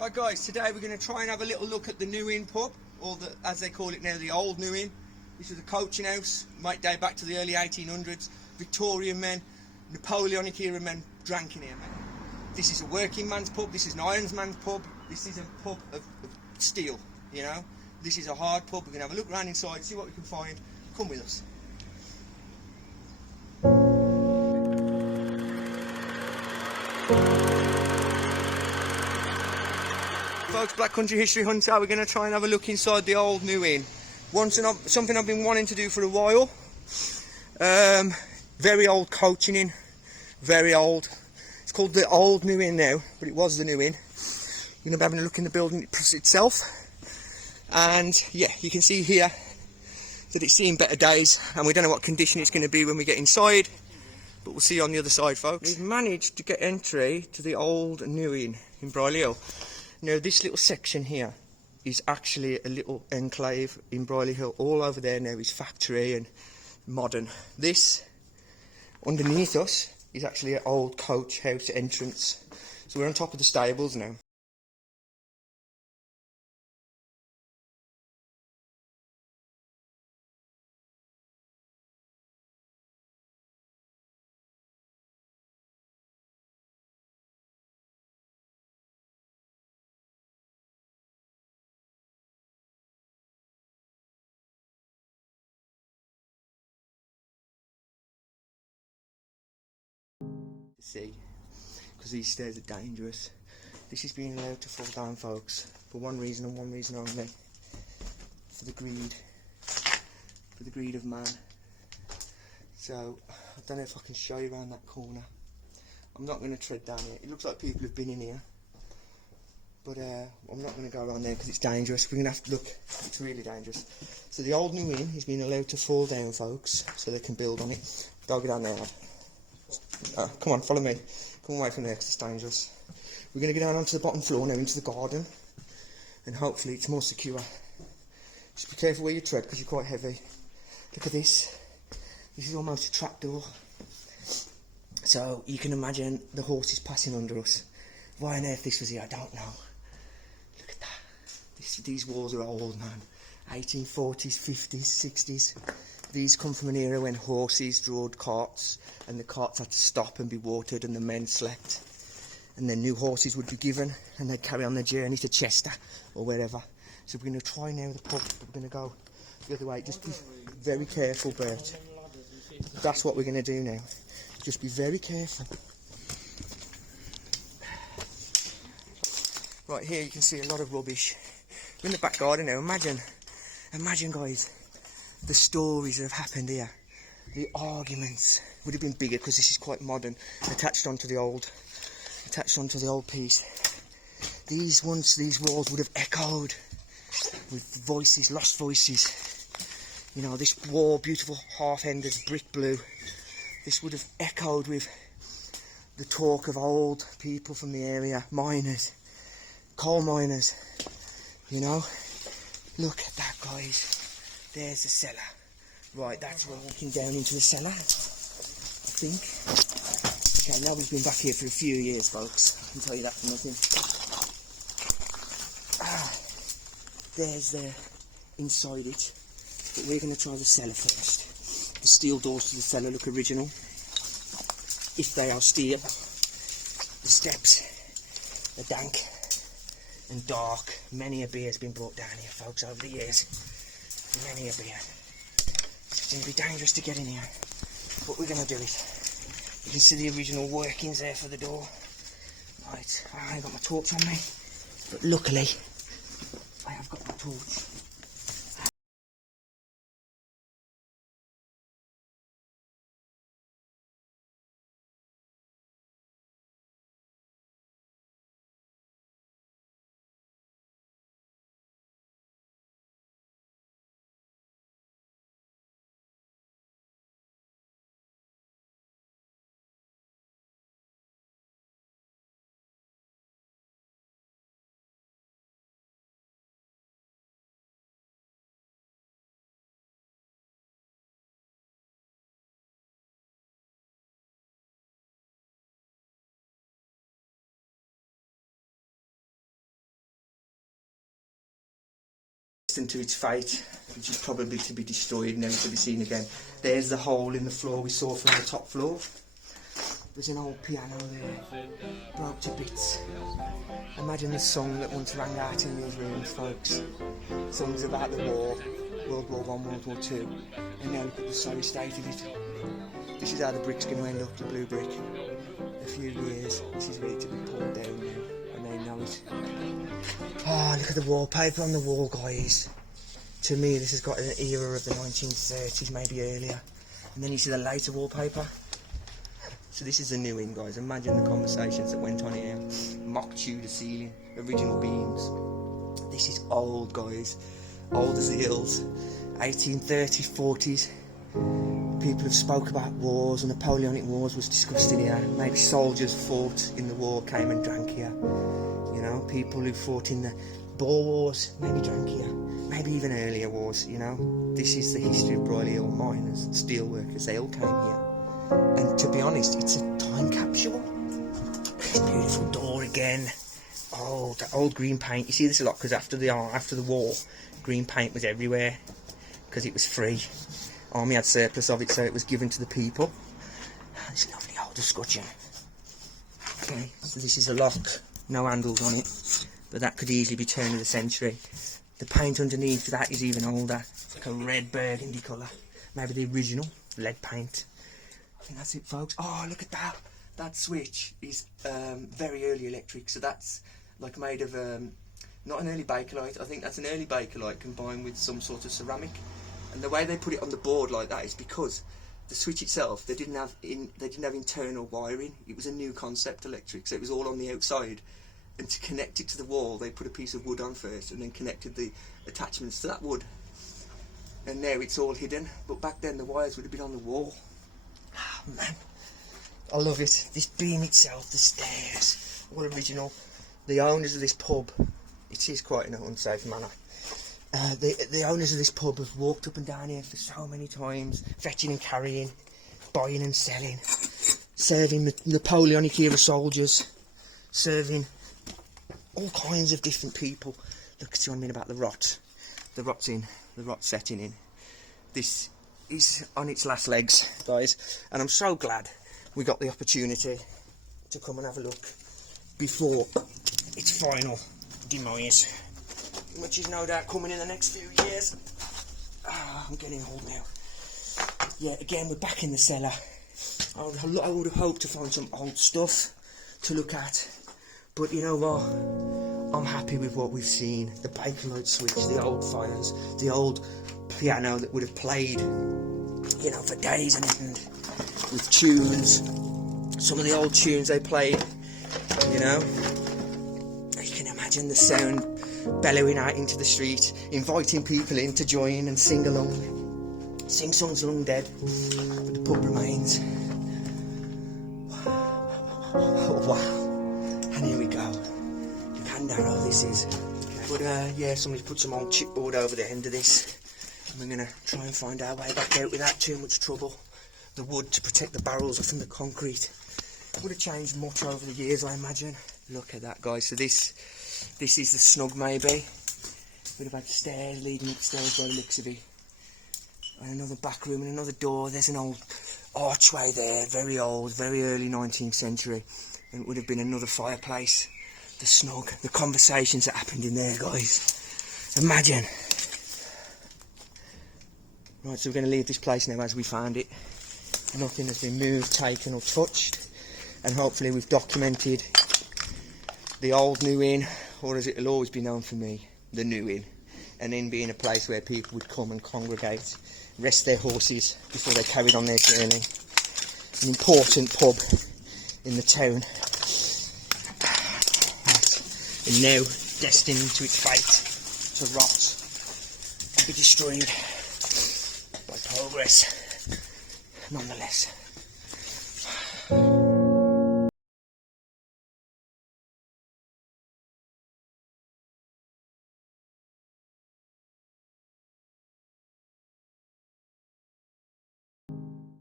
Right guys, today we're going to try and have a little look at the New Inn pub, or the, as they call it now, the old New Inn. This was a coaching house, might date back to the early 1800s. Victorian men, Napoleonic era men drank in here, man. This is a working man's pub, this is an ironsman's pub, this is a pub of steel, you know. This is a hard pub. We're going to have a look around inside, see what we can find. Come with us. Folks, Black Country History Hunter, we're going to try and have a look inside the old New Inn. Something I've been wanting to do for a while. Very old coaching inn, very old. It's called the old New Inn now, but it was the New Inn. You're going to be having a look in the building itself. And yeah, you can see here that it's seen better days, and we don't know what condition it's going to be when we get inside, but we'll see on the other side, folks. We've managed to get entry to the old New Inn in Brierley Hill. Now this little section here is actually a little enclave in Brierley Hill. All over there now is factory and modern. This underneath us is actually an old coach house entrance. So we're on top of the stables now. See, because these stairs are dangerous. This is being allowed to fall down, folks, for one reason and one reason only: for the greed of man. So I don't know if I can show you around that corner. I'm not going to tread down here. It looks like people have been in here, but I'm not going to go around there because it's dangerous. We're going to have to look. It's really dangerous. So the old New Inn is being allowed to fall down, folks, so they can build on it. Don't get down there. Come on, follow me. Come away from there because it's dangerous. We're going to go down onto the bottom floor now into the garden, and hopefully it's more secure. Just be careful where you tread because you're quite heavy. Look at this. This is almost a trapdoor. So you can imagine the horses passing under us. Why on earth this was here, I don't know. Look at that. These walls are old, man. 1840s, 50s, 60s. These come from an era when horses drawn carts, and the carts had to stop and be watered, and the men slept. And then new horses would be given, and they'd carry on their journey to Chester or wherever. So we're going to try now the pub, but we're going to go the other way. Just be very careful, Burt. That's what we're going to do now. Just be very careful. Right here you can see a lot of rubbish. We're in the back garden now. Imagine guys, the stories that have happened here. The arguments would have been bigger because this is quite modern, attached onto the old piece. These walls would have echoed with voices, lost voices. You know, this wall, beautiful half-ended brick blue, this would have echoed with the talk of old people from the area, miners, coal miners, you know. Look at that, guys. There's the cellar. Right, that's we're walking down into the cellar, I think. Okay, now we've been back here for a few years, folks. I can tell you that for nothing. There's the inside it. But we're going to try the cellar first. The steel doors to the cellar look original, if they are steel. The steps are dank and dark. Many a beer's been brought down here, folks, over the years. Many a beer. It's going to be dangerous to get in here, but we're going to do it. You can see the original workings there for the door. Right, I ain't got my torch on me, but luckily I have got my torch. To its fate, which is probably to be destroyed, never to be seen again. There's the hole in the floor we saw from the top floor. There's an old piano there, broke to bits. Imagine the song that once rang out in these rooms, folks. Songs about the war, World War I, World War II, and now look at the sorry state of it. This is how the brick's going to end up, the blue brick. A few years, this is ready to be pulled down now, and they know it. Oh, look at the wallpaper on the wall, guys. To me, this has got an era of the 1930s, maybe earlier. And then you see the later wallpaper. So this is the new in, guys. Imagine the conversations that went on here. Mock Tudor ceiling, original beams. This is old, guys. Old as the hills. 1830s, 40s. People have spoke about wars, and Napoleonic Wars was discussed in here. Maybe soldiers fought in the war, came and drank here. You know, people who fought in the Boer Wars maybe drank here. Maybe even earlier wars, you know. This is the history of Brierley, all miners, steel workers, they all came here. And to be honest, it's a time capsule. This beautiful door again. Oh, the old green paint. You see this a lot because after the war, green paint was everywhere because it was free. Army had surplus of it, so it was given to the people. This lovely old escutcheon. Okay, so this is a lock, no handles on it, but that could easily be turn of the century. The paint underneath that is even older. It's like a red burgundy colour. Maybe the original lead paint. I think that's it, folks. Oh, look at that. That switch is very early electric. So that's like made of, not an early Bakelite. I think that's an early Bakelite combined with some sort of ceramic. And the way they put it on the board like that is because the switch itself, they didn't have internal wiring. It was a new concept electric, so it was all on the outside. And to connect it to the wall, they put a piece of wood on first and then connected the attachments to that wood. And now it's all hidden, but back then the wires would have been on the wall. Ah, man, I love it. This beam itself, the stairs, all original. The owners of this pub, it is quite in an unsafe manner. The owners of this pub have walked up and down here for so many times, fetching and carrying, buying and selling, serving the Napoleonic era soldiers, serving all kinds of different people. Look, see what I mean about the rot. The rot's in, the rot's setting in. This is on its last legs, guys, and I'm so glad we got the opportunity to come and have a look before its final demise, which is no doubt coming in the next few years. Ah, I'm getting old now. Yeah, again, we're back in the cellar. I would have hoped to find some old stuff to look at, but you know what? I'm happy with what we've seen. The Bakelite switch, the old fires, the old piano that would have played, you know, for days on end with tunes. Some of the old tunes they played, you know. You can imagine the sound bellowing out into the street, inviting people in to join and sing along. Sing songs long dead, but the pub remains. Oh, wow. And here we go. You can down how this is. But yeah, somebody's put some old chipboard over the end of this. And we're going to try and find our way back out without too much trouble. The wood to protect the barrels from the concrete. Would have changed much over the years, I imagine. Look at that, guys. So this is the snug, maybe. Would have had stairs leading upstairs by the looks of it. And another back room and another door. There's an old archway there, very old, very early 19th century. And it would have been another fireplace. The snug, the conversations that happened in there, guys. Imagine. Right, so we're going to leave this place now as we found it. Nothing has been moved, taken or touched. And hopefully we've documented the old New Inn, or as it'll always be known for me, the New Inn. An inn being a place where people would come and congregate, rest their horses before they carried on their journey. An important pub in the town. And now destined to its fate, to rot, to be destroyed by progress, nonetheless.